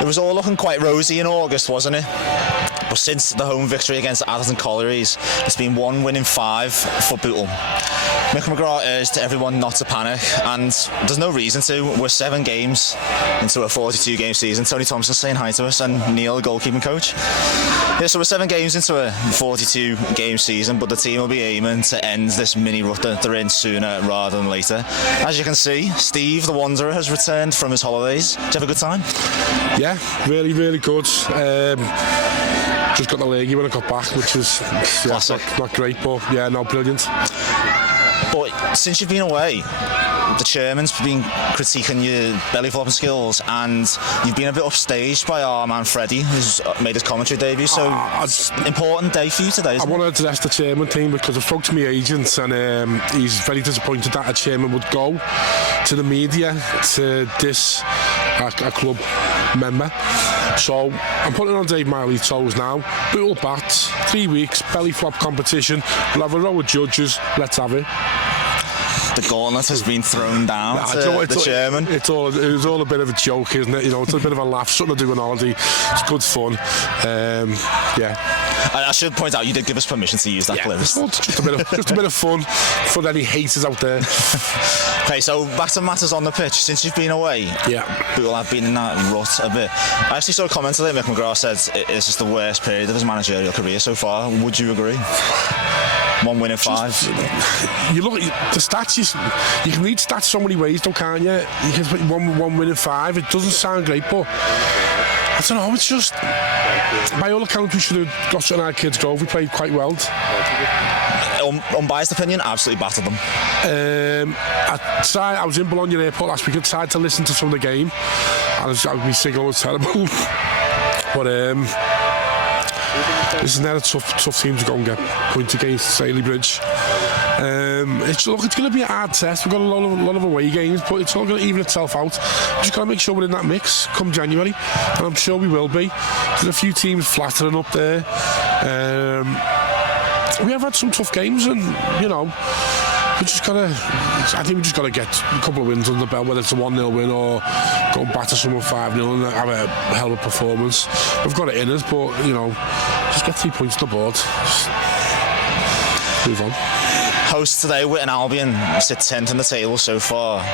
It was all looking quite rosy in August, wasn't it? But since the home victory against Atherton Collieries, it's been 1 win in 5 for Bootle. Mick McGraa urged everyone not to panic, and there's no reason to. We're 7 games into a 42-game season. Tony Thompson's saying hi to us, and Neil, the goalkeeping coach. Yeah, so we're 7 games into a 42-game season, but the team will be aiming to end this mini rut that they're in sooner rather than later. As you can see, Steve, the Wanderer, has returned from his holidays. Did you have a good time? Yeah, really, really good. Just got the leggy when I got back, which was not great, but yeah, no, brilliant. But since you've been away, the chairman's been critiquing your belly flopping skills, and you've been a bit upstaged by our man Freddie, who's made his commentary debut. So it's an important day for you today, isn't it? I want to address the chairman team because I spoke to my agent, and he's very disappointed that a chairman would go to the media to diss a club member. So I'm putting on Dave Miley's toes now. Bootle bats, 3 weeks, belly flop competition. We'll have a row of judges. Let's have it. The gauntlet has been thrown down to the chairman. It was all a bit of a joke, isn't it? You know, it's a bit of a laugh, something to do with holiday. It's good fun. Yeah. I should point out you did give us permission to use that clip. Just a bit of fun for any haters out there. Okay, so back to matters on the pitch. Since you've been away, Bootle have been in that rut a bit. I actually saw a comment today. Mick McGraa said this is the worst period of his managerial career so far. Would you agree? 1 win in 5. You look at the stats. You can read stats so many ways, though, can't you? You can put one win in 5. It doesn't sound great, but I don't know. It's just, by all accounts, we should have got St. Kids Grove. We played quite well. Unbiased opinion, absolutely battered them. I was in Bologna Airport last week. I tried to listen to some of the game, and my signal was terrible. But this is now a tough team to go and get points against Stalybridge. It's going to be a hard test. We've got a lot of away games, but it's all going to even itself out. We've just got to make sure we're in that mix come January, and I'm sure we will be. There's a few teams flattering up there. We have had some tough games, and you know, I think we just got to get a couple of wins under the belt, whether it's a 1-0 win or go and batter someone 5-0 and have a hell of a performance. We've got it in us, but you know, just get 3 points to the board. Just move on. Hosts today, Witton Albion, sit 10th in the table so far.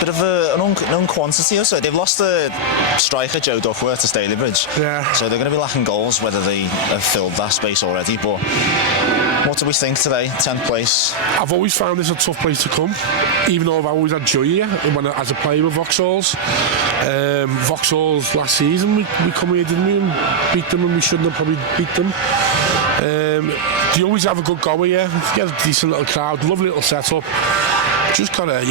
Bit of an unknown quantity also. They've lost the striker Joe Duckworth to Stalybridge. Yeah. So they're going to be lacking goals, whether they have filled that space already. But what do we think today? 10th place. I've always found this a tough place to come, even though I've always had joy here as a player with Vauxhalls. Vauxhalls last season, we come here, didn't we, and beat them, and we shouldn't have probably beat them. They always have a good go here. Get a decent little crowd, lovely little setup. Just gotta,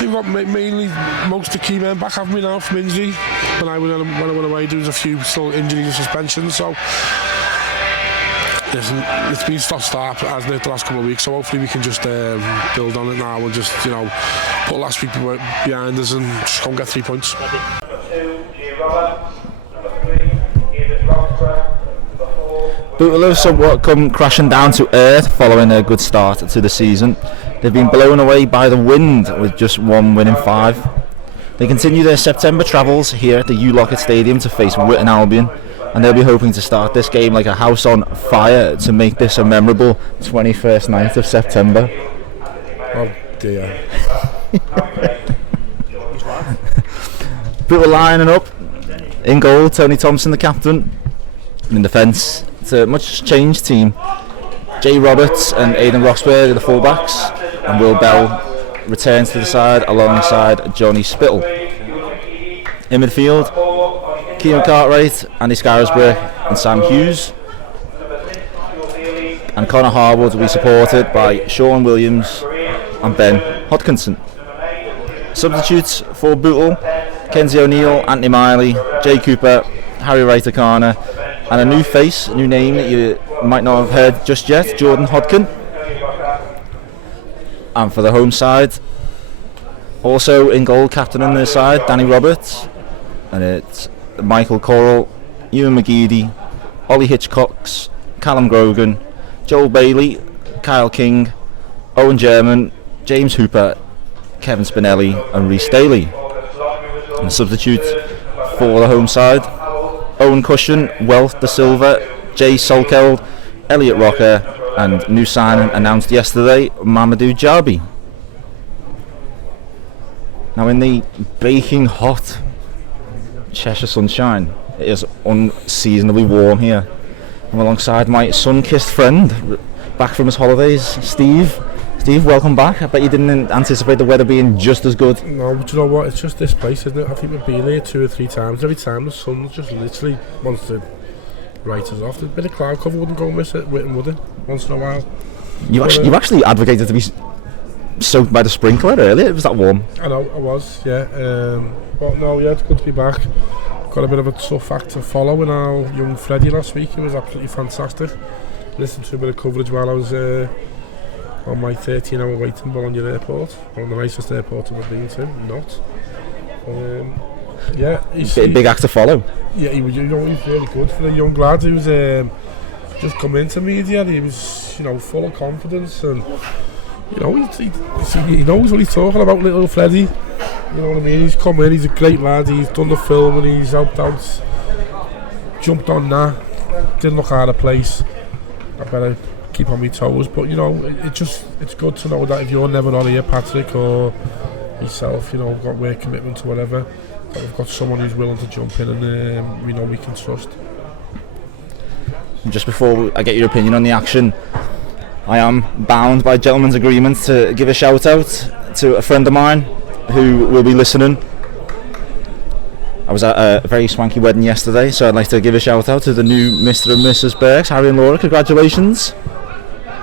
We've got mainly most of the key men back, haven't we now, from injury? When I went away, there was a few still injuries and suspensions, so listen, it's been stop-start, hasn't it, the last couple of weeks, so hopefully we can just build on it now and just, you know, put last week behind us and just go and get 3 points. Bootle have somewhat come crashing down to earth following a good start to the season. They've been blown away by the wind with just 1 win in 5. They continue their September travels here at the U-Lockett Stadium to face Witton Albion, and they'll be hoping to start this game like a house on fire to make this a memorable 21st night of September. Oh dear. Bootle lining up. In goal, Tony Thompson, the captain. In defence, it's a much changed team. Jay Roberts and Aidan Roxburgh are the fullbacks, and Will Bell returns to the side alongside Johnny Spittle. In midfield, Kieran Cartwright, Andy Scarisburg and Sam Hughes. And Connor Harwood will be supported by Sean Williams and Ben Hodkinson. Substitutes for Bootle: Kenzie O'Neill, Anthony Miley, Jay Cooper, Harry Wright-O'Connor, and a new face, a new name that you might not have heard just yet, Jordan Hodkin. And for the home side, also in goal, captain on their side, Danny Roberts, and it's Michael Corral, Ewan McGeady, Ollie Hitchcocks, Callum Grogan, Joel Bailey, Kyle King, Owen German, James Hooper, Kevin Spinelli and Rhys Daly. And the substitute for the home side: Owen Cushion, Wealth De Silva, Jay Solkeld, Elliot Rocker, and new signing announced yesterday, Mamadou Jarbi. Now, in the baking hot Cheshire sunshine, it is unseasonably warm here. I'm alongside my sun-kissed friend, back from his holidays, Steve. Steve, welcome back. I bet you didn't anticipate the weather being just as good. No, but you know what? It's just this place, isn't it? I think we've been here 2 or 3 times. Every time the sun just literally wants to write us off. A bit of cloud cover wouldn't go miss it, Witton, would it? Once in a while. You actually advocated to be soaked by the sprinkler earlier. It was that warm. I know, I was, yeah. But no, yeah, it's good to be back. Got a bit of a tough act to follow in our young Freddie last week. It was absolutely fantastic. Listened to a bit of coverage while I was on my 13-hour waiting Bologna airport, one of the nicest airports I've ever been to. Not. Yeah, he's big act to follow. Yeah, he was. You know, he's really good for a young lad who's just come into media. He was, you know, full of confidence, and you know, he knows what he's talking about, little Freddie. You know what I mean? He's come in. He's a great lad. He's done the film and he's helped out. Jumped on that. Didn't look out of place. I better keep on my toes, but you know, it's good to know that if you're never on here, Patrick, or yourself, you know, got work commitments or whatever, that we've got someone who's willing to jump in and we know we can trust. Just before I get your opinion on the action, I am bound by gentleman's agreement to give a shout out to a friend of mine who will be listening. I was at a very swanky wedding yesterday, so I'd like to give a shout out to the new Mr. and Mrs. Burks, Harry and Laura. Congratulations.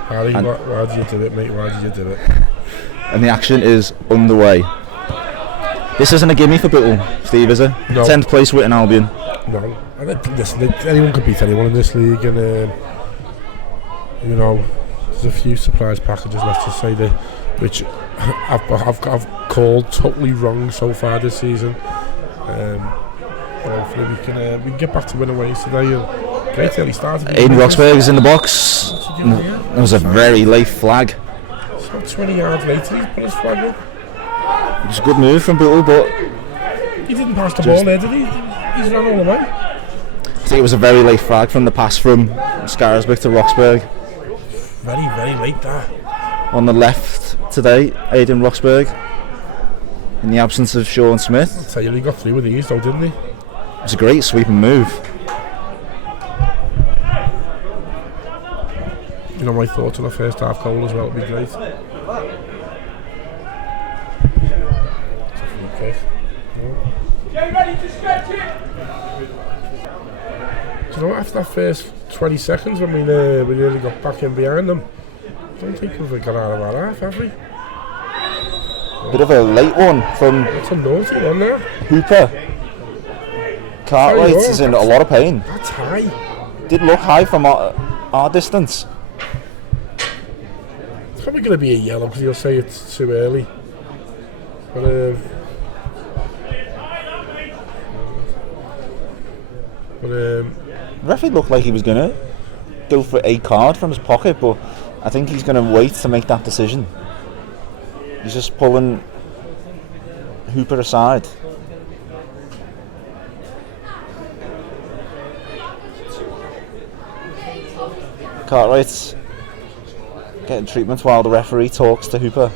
Harry, why did you do it, mate? Why did you do it? And the action is underway. This isn't a gimme for Bootle, Steve, is it? No. 10th place Witton Albion. No. Listen, anyone could beat anyone in this league, and you know, there's a few surprise packages, let's just say, that which I've called totally wrong so far this season. Hopefully we can get back to winning ways today. Great early start. Aiden Roxburgh is in the box. That was a very late flag. It's about 20 yards later he's put his flag up. It was a good move from Bootle, but he didn't pass the ball there, did he? He's run all the way. I think it was a very late flag from the pass from Scarisbrick to Roxburgh. Very, very late there. On the left today, Aiden Roxburgh, in the absence of Sean Smith. I'll tell you, he got through with these though, didn't he? It was a great sweeping move. You know, my thoughts on the first half goal as well would be great. Okay. Get ready to stretch it! Do you know, after that first 20 seconds when we really got back in behind them, I don't think we've got out of our half, have we? Bit of a late one from That's a naughty one there. Hooper. Cartwright is in a lot of pain. That's high. Did look high from our distance. It's probably going to be a yellow because he'll say it's too early. But The referee looked like he was going to go for a card from his pocket, but I think he's going to wait to make that decision. He's just pulling Hooper aside. Cartwright's getting treatment while the referee talks to Hooper.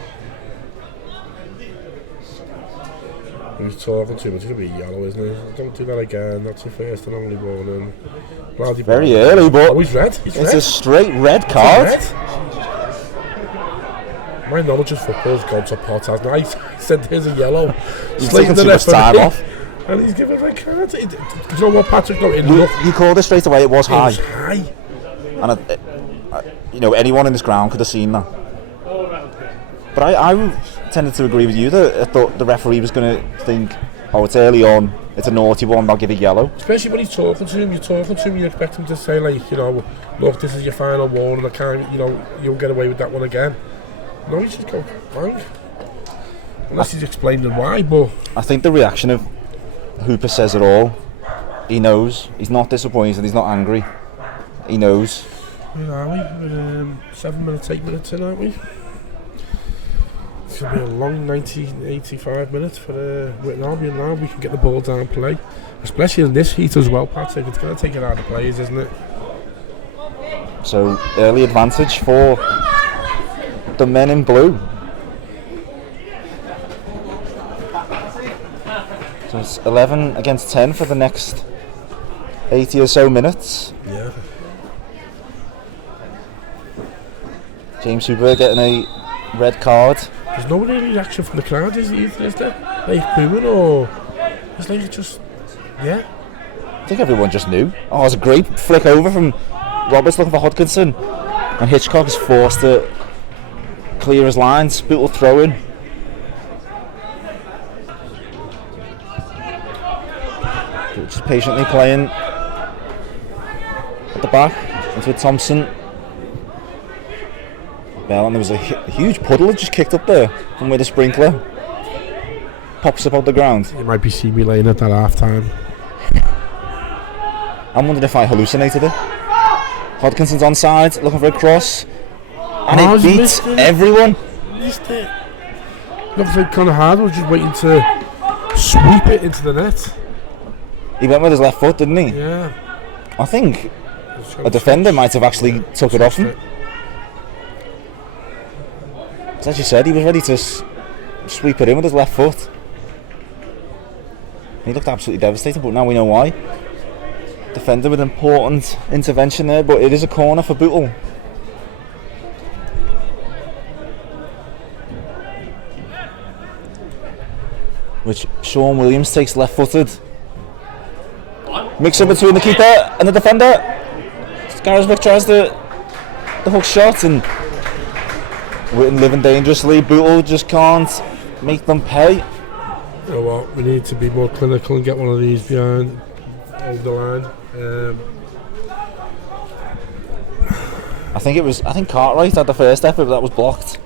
he's talking too much. It's going to be yellow, isn't it? Don't do that again. That's your first and only warning. Very early, but oh, he's red. He's it's red. a straight red card. My knowledge of football has gone to pot, hasn't it? I said here's a yellow. He's taking too much time off. And he's giving a red card. Do you know what, Patrick? No, You called it straight away. It was high. It was high. And you know, anyone in this ground could have seen that. But I tended to agree with you that I thought the referee was going to think, oh, it's early on, it's a naughty one, I'll give it yellow. Especially when he's talking to him, you expect him to say, like, you know, look, this is your final warning, I can't, you know, you'll get away with that one again. No, he's just going bang. Unless he's explaining why, but I think the reaction of Hooper says it all. He knows. He's not disappointed, he's not angry. He knows. Where are we? 7 minutes, 8 minutes in, aren't we? It's going to be a long 85 minutes for Witton Albion now. We can get the ball down play. Especially in this heat as well, Patrick. It's going to take it out of players, isn't it? So, early advantage for the men in blue. So it's 11 against 10 for the next 80 or so minutes. Yeah. James Hooper getting a red card. There's no real reaction from the crowd, is there? Like booing or... It's like it's just... Yeah. I think everyone just knew. Oh, it was a great flick over from Roberts looking for Hodkinson. And Hitchcock is forced to clear his lines. Bootle throw in. Just patiently playing at the back into Thompson. Bell, and there was a huge puddle that just kicked up there from where the sprinkler pops up out the ground. You might be seeing me laying at that half time. I'm wondering if I hallucinated it. Hodkinson's onside, looking for a cross, and it beats everyone. Missed it. Looks like Conor Hard was just waiting to sweep it into the net. He went with his left foot, didn't he? Yeah. I think a defender might have actually took it off him. As you said, he was ready to sweep it in with his left foot. He looked absolutely devastated, but now we know why. Defender with important intervention there, but it is a corner for Bootle. Which Sean Williams takes left-footed. Mix up between the keeper and the defender. Scarisbrick tries the hook shot, and Witton living dangerously. Bootle just can't make them pay. You know what? We need to be more clinical and get one of these behind the line. I think Cartwright had the first effort, but that was blocked,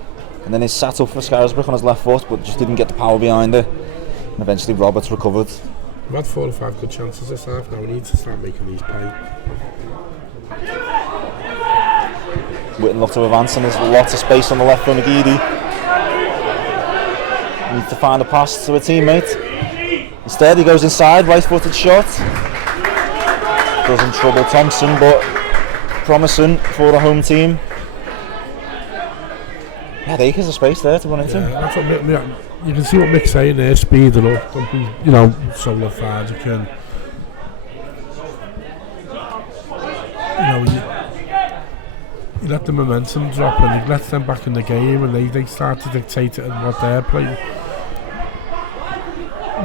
and then he sat up for Scarisbrick on his left foot, but just didn't get the power behind it. And eventually Roberts recovered. We've had 4 or 5 good chances this half. Now we need to start making these pay. Witton looked to advance, and there's lots of space on the left for McGeady. Needs to find a pass to a teammate. Instead he goes inside, right-footed shot. Doesn't trouble Thompson, but promising for the home team. Yeah, acres of space there to run into. Yeah, that's what you can see what Mick's saying there. Speed it up. Don't be, so lethargic. And you let the momentum drop, and you let them back in the game, and they start to dictate it and what they're playing.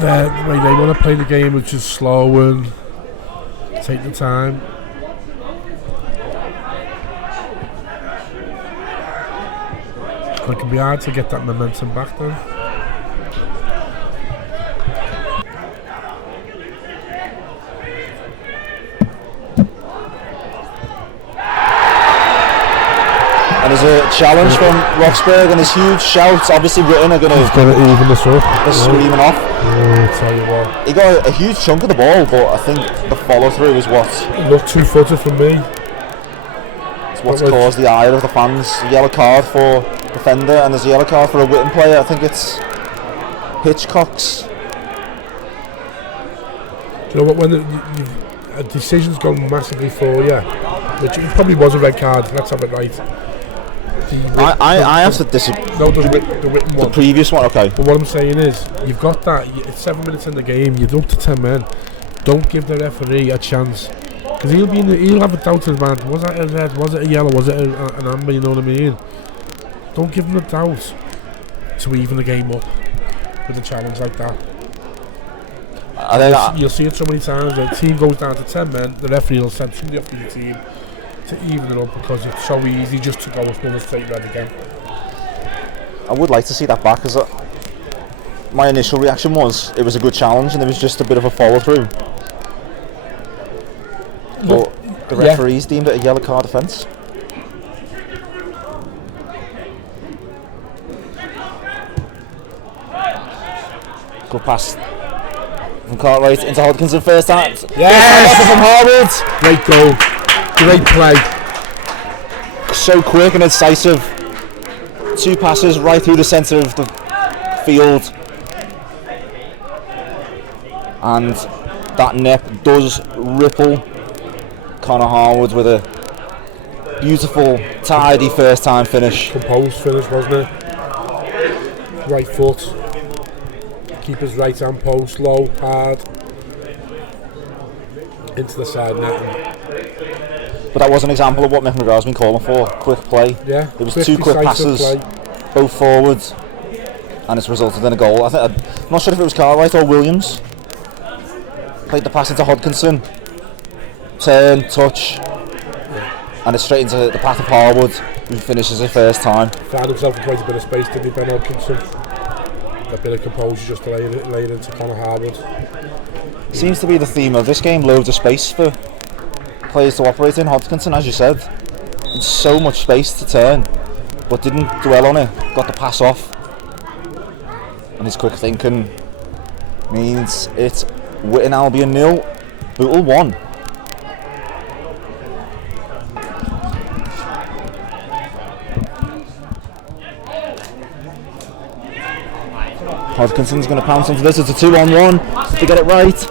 The way they want to play the game is just slow and take the time. It can be hard to get that momentum back then. And there's a challenge from Roxburgh, and there's huge shouts. Obviously Witton are going to even this up. They're screaming off. I'll tell you what. He got a huge chunk of the ball, but I think the follow through is what It looked 2-footed for me. It's what's caused the ire of the fans. A yellow card for defender, and there's a yellow card for a Witton player. I think it's Hitchcock's. Do you know what? When a decision's gone massively for you, which it probably was a red card. Let's have it right. I have to disagree. No, the Witton one. The previous one, okay. But what I'm saying is, you've got that. It's 7 minutes in the game. You're up to 10 men. Don't give the referee a chance, because he'll have a doubt in his mind. Was that a red? Was it a yellow? Was it an amber? You know what I mean? Don't give them a doubt to even the game up with a challenge like that. You'll see it so many times. The team goes down to 10 men. The referee will send somebody off to the team to even it up, because it's so easy just to go with another straight red again. I would like to see that back, because my initial reaction was it was a good challenge and there was just a bit of a follow through. But the referees deemed it a yellow card offence. Good pass from Cartwright into Hodkinson first time. Yes! From Harwood. Great goal. Great play. So quick and incisive. 2 passes right through the centre of the field, and that net does ripple. Connor Harwood with a beautiful, tidy first time finish. Composed finish, wasn't it? Right foot, keeper's right hand post, low, hard, into the side net. But that was an example of what Mick McGrath's been calling for, quick play. Yeah, there was 2 quick passes, both forwards, and it's resulted in a goal. I'm not sure if it was Cartwright or Williams. Played the pass into Hodkinson, turn, touch, and it's straight into the path of Harwood, who finishes it first time. Found himself in quite a bit of space, didn't he, Ben Hodkinson? That bit of composure just laid into Connor Harwood. Seems to be the theme of this game, loads of space for players to operate in. Hodkinson, as you said, had so much space to turn, but didn't dwell on it, got the pass off. And his quick thinking means it's Witton Albion 0, Bootle 1. Hodkinson's going to pounce into this. It's a 2-on-1 to get it right.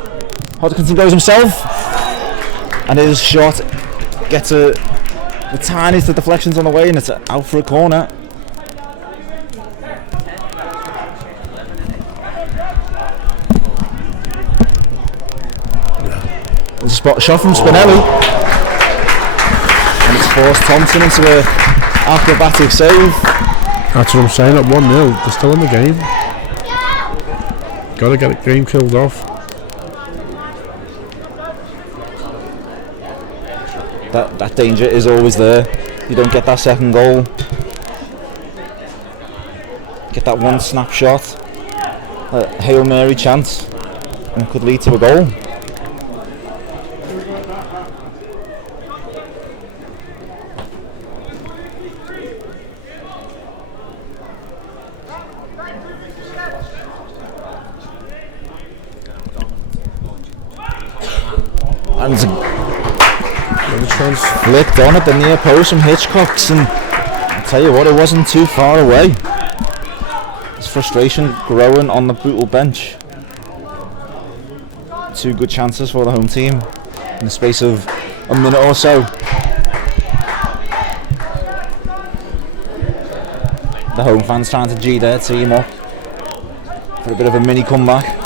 Hodkinson goes himself, and his shot gets the tiniest of deflections on the way, and it's out for a corner. There's a spot shot from Spinelli, and it's forced Thompson into an acrobatic save. That's what I'm saying, at 1-0, they're still in the game. Gotta get the game killed off. That danger is always there. You don't get that second goal, get that one snapshot, a Hail Mary chance, and it could lead to a goal. And it's flicked on at the near post from Hitchcocks, and I'll tell you what, it wasn't too far away. There's frustration growing on the Bootle bench. 2 good chances for the home team in the space of a minute or so. The home fans trying to G their team up for a bit of a mini comeback.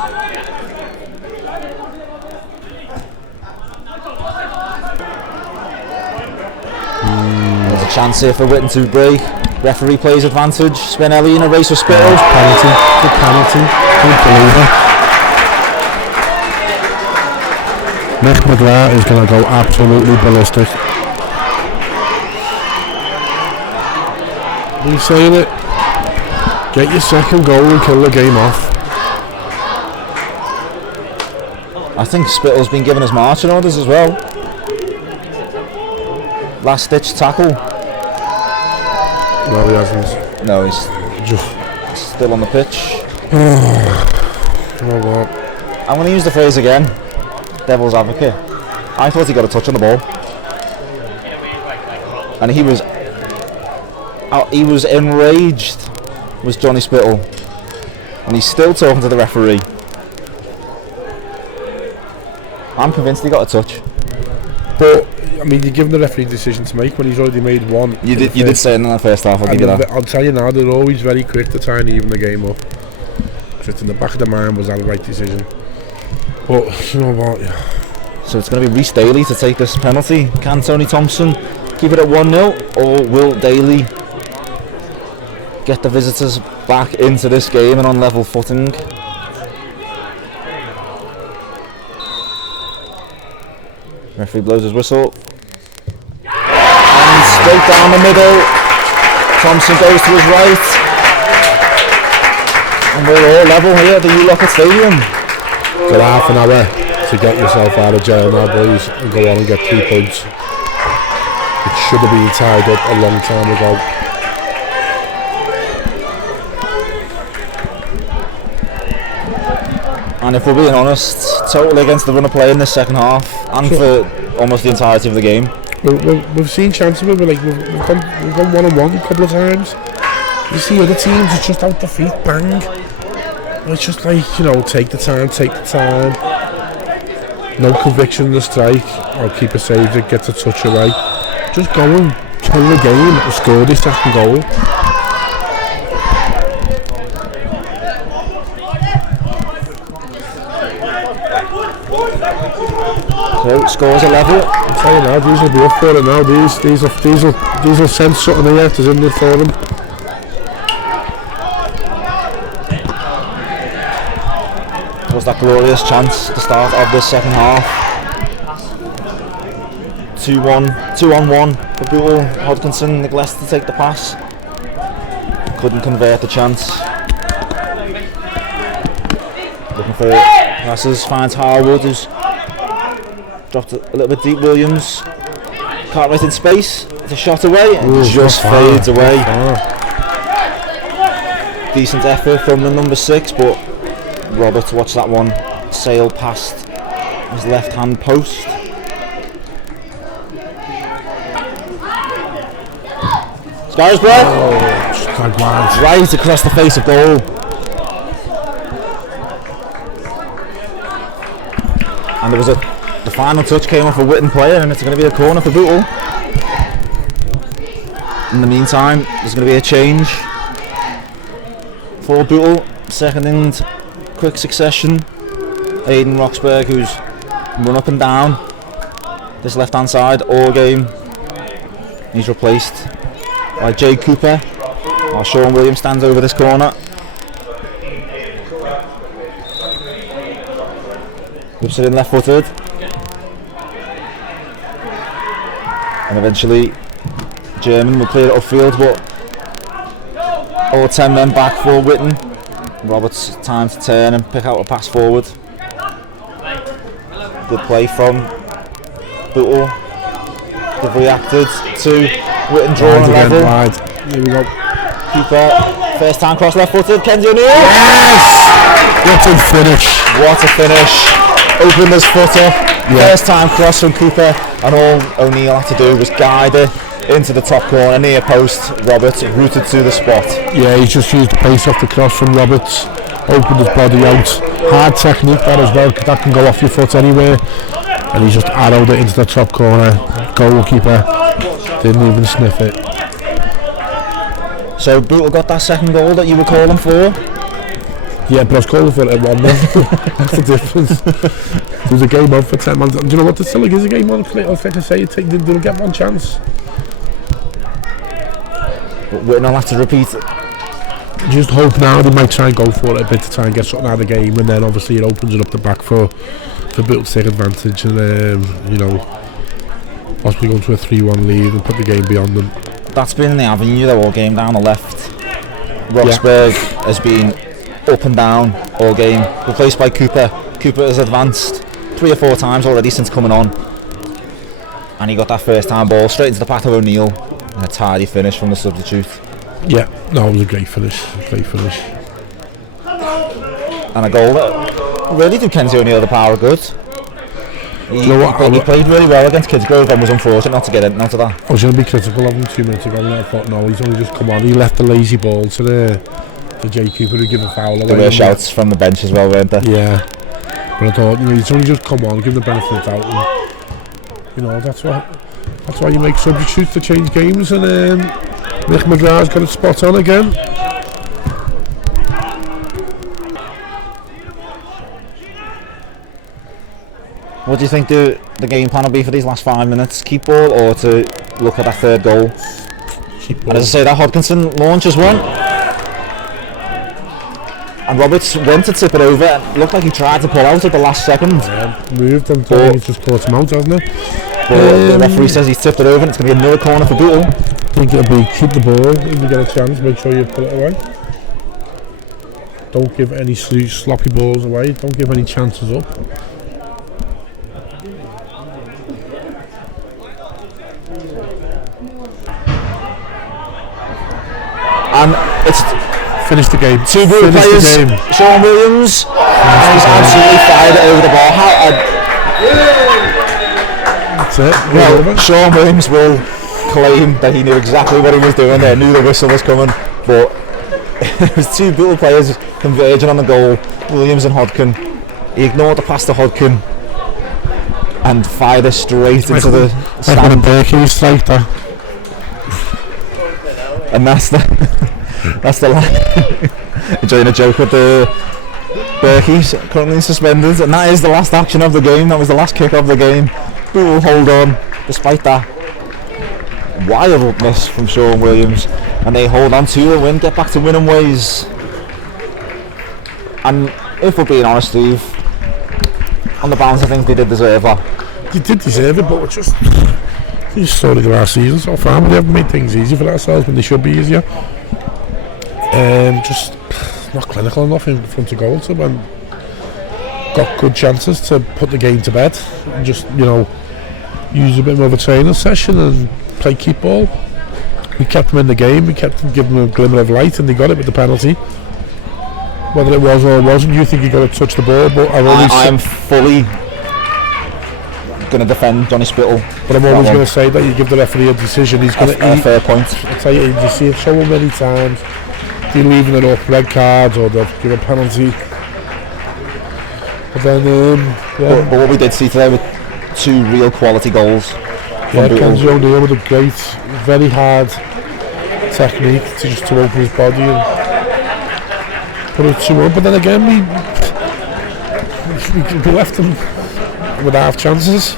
Chance here for Witton to break. Referee plays advantage. Spinelli in a race with Spittles. Penalty. Good penalty. Don't believe it. Mick McGraa is going to go absolutely ballistic. He's saying it. Get your second goal and kill the game off. I think Spittle's been given his marching orders as well. Last ditch tackle. No, he hasn't. No, he's still on the pitch. Oh, what? I'm going to use the phrase again, devil's advocate. I thought he got a touch on the ball, and he was enraged, was Johnny Spittle, and he's still talking to the referee. I'm convinced he got a touch. But I mean, you're giving the referee a decision to make when he's already made one. You did say it in the first half. I'll give you that. I'll tell you now, they're always very quick to try and even the game up. Just in the back of the mind, was that the right decision? But you know what? Yeah. So it's going to be Rhys Daly to take this penalty. Can Tony Thompson keep it at 1-0, or will Daly get the visitors back into this game and on level footing? Referee blows his whistle. And straight down the middle. Thompson goes to his right. And we're all level here at the Lockett Stadium. For half an hour to get yourself out of jail now, boys, and go on and get 3 points. It should have been tied up a long time ago. And if we're being honest, totally against the run of play in the second half, and for almost the entirety of the game. We've seen chances where we've gone one-on-one a couple of times, You see other teams, it's just out the feet, bang. It's just like, you know, take the time. No conviction in the strike. I'll keep it saves it, gets a touch away. Just go and kill the game and score the second goal. So scores a level. I'm telling you now, these will be up for it now. These will send something here to in there for them. Was that glorious chance at the start of the second half. 2-on-1 for Bootle. Hodkinson neglects to take the pass. Couldn't convert the chance. Looking for passes, finds Harwood, who's dropped a little bit deep. Williams can't right in space. It's a shot away and just fades away. Decent effort from the number 6, but Robert, watch that one sail past his left hand post. Scarisborough right across the face of goal. And there was the final touch came off a Witton player, and it's going to be a corner for Bootle. In the meantime, there's going to be a change for Bootle. Second in quick succession. Aidan Roxburgh, who's run up and down this left hand side all game. He's replaced by Jay Cooper while Sean Williams stands over this corner. Whips it in left footed. And eventually German will clear it upfield, but all 10 men back for Witton. Roberts time to turn and pick out a pass forward. Good play from Bootle. They've reacted to Witton drawing a level. Here we go. Cooper, first time cross left footed. Kenzie O'Neill. Yes! What a finish! What a finish! Opened his foot up. Yeah. First time cross from Cooper, and all O'Neill had to do was guide it into the top corner near post. Roberts rooted to the spot. Yeah, he just used the pace off the cross from Roberts, opened his body out. Hard technique that as well, that can go off your foot anywhere. And he just arrowed it into the top corner. Goalkeeper didn't even sniff it. So Bootle got that second goal that you were calling for? Yeah, but I was calling for it at 1-0. That's the difference. There's a game on for 10 man. Do you know what? There's still like, is a game on. Like I say, they'll get one chance. But Witton will have to repeat it. Just hope now they might try and go for it a bit to try and get something out of the game, and then obviously it opens it up the back for Bootle to take advantage and you know, possibly go to a 3-1 lead and put the game beyond them. That's been the avenue though all game down the left. Roxburgh has been up and down all game, replaced by Cooper. Cooper has advanced 3 or 4 times already since coming on, and he got that first time ball straight into the path of O'Neill and a tidy finish from the substitute. Yeah, no, it was a great finish, and a goal that really did Kenzie O'Neill the power of good. He played really well against Kidsgrove and was unfortunate not to get into that. I was going to be critical of him 2 minutes ago, and I thought no, he's only just come on. He left the lazy ball to the Jay Cooper who gave a foul away. There were shouts from the bench as well, weren't there? Yeah, but I thought, you know, he's only just come on, give him the benefit of the doubt, and, you know, that's why you make substitutes to change games. And Mick McGraa's got it spot on again. What do you think the game plan will be for these last 5 minutes? Keep ball or to look at that third goal? Keep ball. And as I say, that Hodkinson launches one. And Roberts went to tip it over. It looked like he tried to pull out at the last second. Yeah, moved and he's just caught him out, hasn't he? But the referee says he's tipped it over and it's going to be another corner for Bootle. I think it'll be keep the ball if you get a chance, make sure you pull it away. Don't give any sloppy balls away, don't give any chances up. And it's finished the game. 2 Bootle players, Sean Williams, and he's absolutely fired it over the ball. That's it. Well, Sean Williams will claim that he knew exactly what he was doing there, knew the whistle was coming, but it was two Bootle players converging on the goal, Williams and Hodkin. He ignored the pass to Hodkin and fired it straight into the stand. Like Berkey strike that. And that's the enjoying a joke with the Berkey's currently suspended, and that is the last action of the game. That was the last kick of the game. Bootle hold on despite that wildness from Sean Williams, and they hold on to the win, get back to winning ways. And if we're being honest, Steve, on the balance I think they did deserve that. They did deserve it, but we're just sorry the last season so far. We haven't made things easy for ourselves when they should be easier. Just not clinical enough in front of goal, so when got good chances to put the game to bed and just, you know, use a bit more of a training session and play keep ball. We kept them in the game, we kept them, giving them a glimmer of light, and they got it with the penalty. Whether it was or wasn't, you think you got to touch the ball, but I am fully going to defend Johnny Spittle. But I'm always going to say that you give the referee a decision, he's going to eat. Fair point. I tell you see it so many times. They're leaving it up, red cards, or they'll give a penalty. But then, but what we did see today with two real quality goals. Yeah, Kenzie O'Neill with a great, very hard technique to open his body and put it 2-1. But then again, we left them with half chances.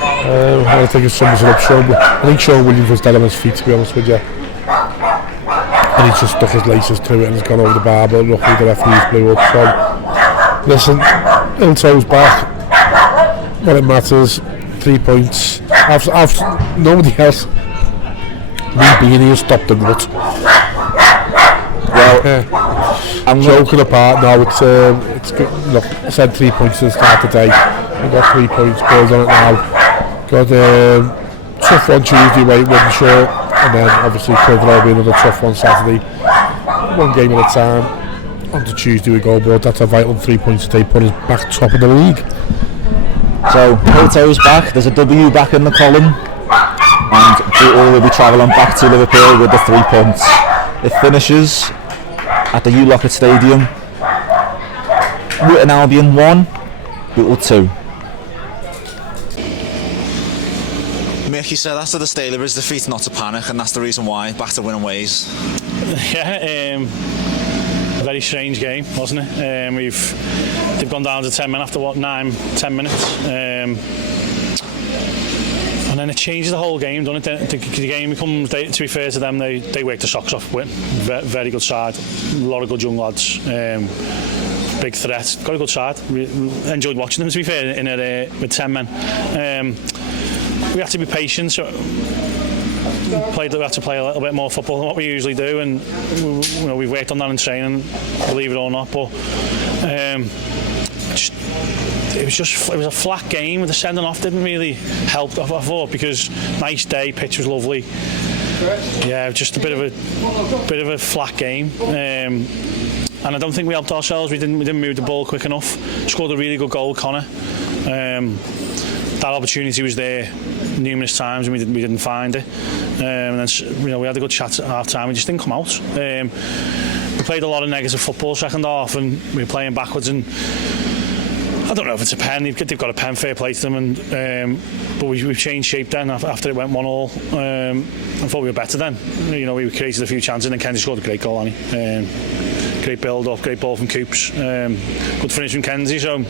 I think it sums it up. I think Sean Williams was dead on his feet, to be honest with you. And he's just stuck his laces through it and he's gone over the bar, but luckily the referees blew up. So, listen, Ilto's back. What it matters, 3 points. Nobody else. Me being here stopped the rut. Well, I'm joking apart. No, it's good. Look, I said 3 points to the start of the day. We've got 3 points, build on it now. Got tough one Tuesday away at Witthenshawe, and then obviously Kilville will be another tough one Saturday. One game at a time. On to Tuesday we go, but that's a vital 3 points today, put us back top of the league. So Ilto's back, there's a W back in the column, and Bootle will be travelling back to Liverpool with the 3 points. It finishes at the Lockett Stadium. Witton Albion 1, Bootle 2. Mick, you said after the Steelers defeat not to panic, and that's the reason why, back to winning ways. Yeah, a very strange game, wasn't it? They've gone down to 10 men after 9-10 minutes. And then it changes the whole game, doesn't it? The game becomes, to be fair to them, they work the socks off. Witton, very good side, a lot of good young lads, big threat, got a good side. Enjoyed watching them, to be fair, with 10 men. We have to be patient, so we have to play a little bit more football than what we usually do, and we've worked on that in training, believe it or not, but it was a flat game. The sending off didn't really help, I thought, because nice day, pitch was lovely. Yeah, just a bit of a flat game. And I don't think we helped ourselves. We didn't move the ball quick enough. Scored a really good goal, Connor. That opportunity was there numerous times and we didn't find it. And then we had a good chat at half time. We just didn't come out. We played a lot of negative football second half, and we were playing backwards. And I don't know if it's a pen. They've got a pen, fair play to them. But we've changed shape then after it went 1-all. I thought we were better then. We created a few chances, and then Kenzie scored a great goal, great build up, great ball from Coops. Good finish from Kenzie. So.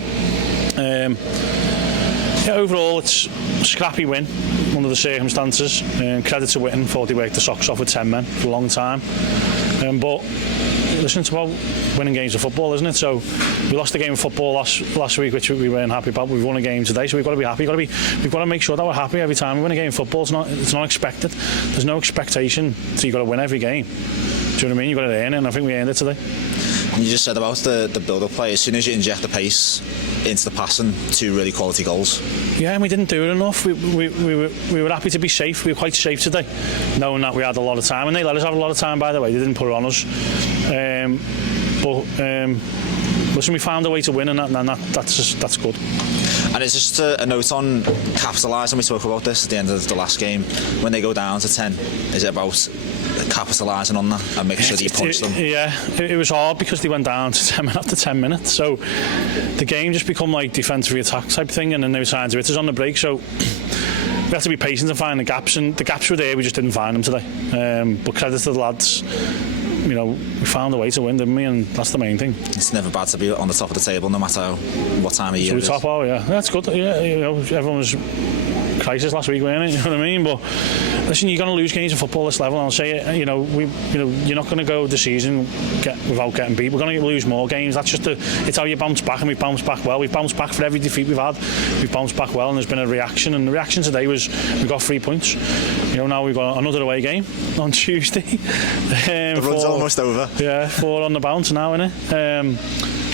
Overall, it's a scrappy win under the circumstances. Credit to Witton, thought he worked the socks off with 10 men for a long time. But listen, it's about winning games of football, isn't it? So we lost the game of football last week, which we weren't happy about. We've won a game today, so we've got to be happy. We've got to make sure that we're happy every time we win a game of football. It's not expected. There's no expectation, so you've got to win every game. Do you know what I mean? You've got to earn it, and I think we earned it today. You just said about the build-up play. As soon as you inject the pace into the passing, 2 really quality goals. Yeah, and we didn't do it enough. We were happy to be safe. We were quite safe today, knowing that we had a lot of time, and they let us have a lot of time. By the way, they didn't put it on us. But listen, we found a way to win, and that's good. And it's just a note on capitalising. We spoke about this at the end of the last game. When they go down to 10, is it about capitalising on that and making sure that you punch them? Yeah, it was hard because they went down to 10 after 10 minutes. So the game just become like defensive attack type thing, and then they were trying to hit us on the break. So we have to be patient and find the gaps, and the gaps were there. We just didn't find them today. But credit to the lads. You know, we found a way to win, didn't we? And that's the main thing. It's never bad to be on the top of the table, no matter what time of year it is. Top, yeah, that's good. Yeah, you know, everyone was crisis last week, weren't it? You know what I mean? But listen, you're going to lose games of football this level. And I'll say it. You know, you're not going to go the season without getting beat. We're going to lose more games. That's just it's how you bounce back, and we've bounced back well. We've bounced back for every defeat we've had. We've bounced back well, and there's been a reaction. And the reaction today was we got 3 points. You know, now we've got another away game on Tuesday. The run's almost over. Yeah, 4 on the bounce now, innit?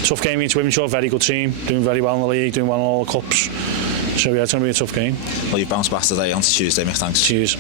Tough game against Wythenshawe, very good team, doing very well in the league, doing well in all the cups. So yeah, it's going to be a tough game. Well, you've bounced back today on Tuesday, Mick. Thanks. Cheers.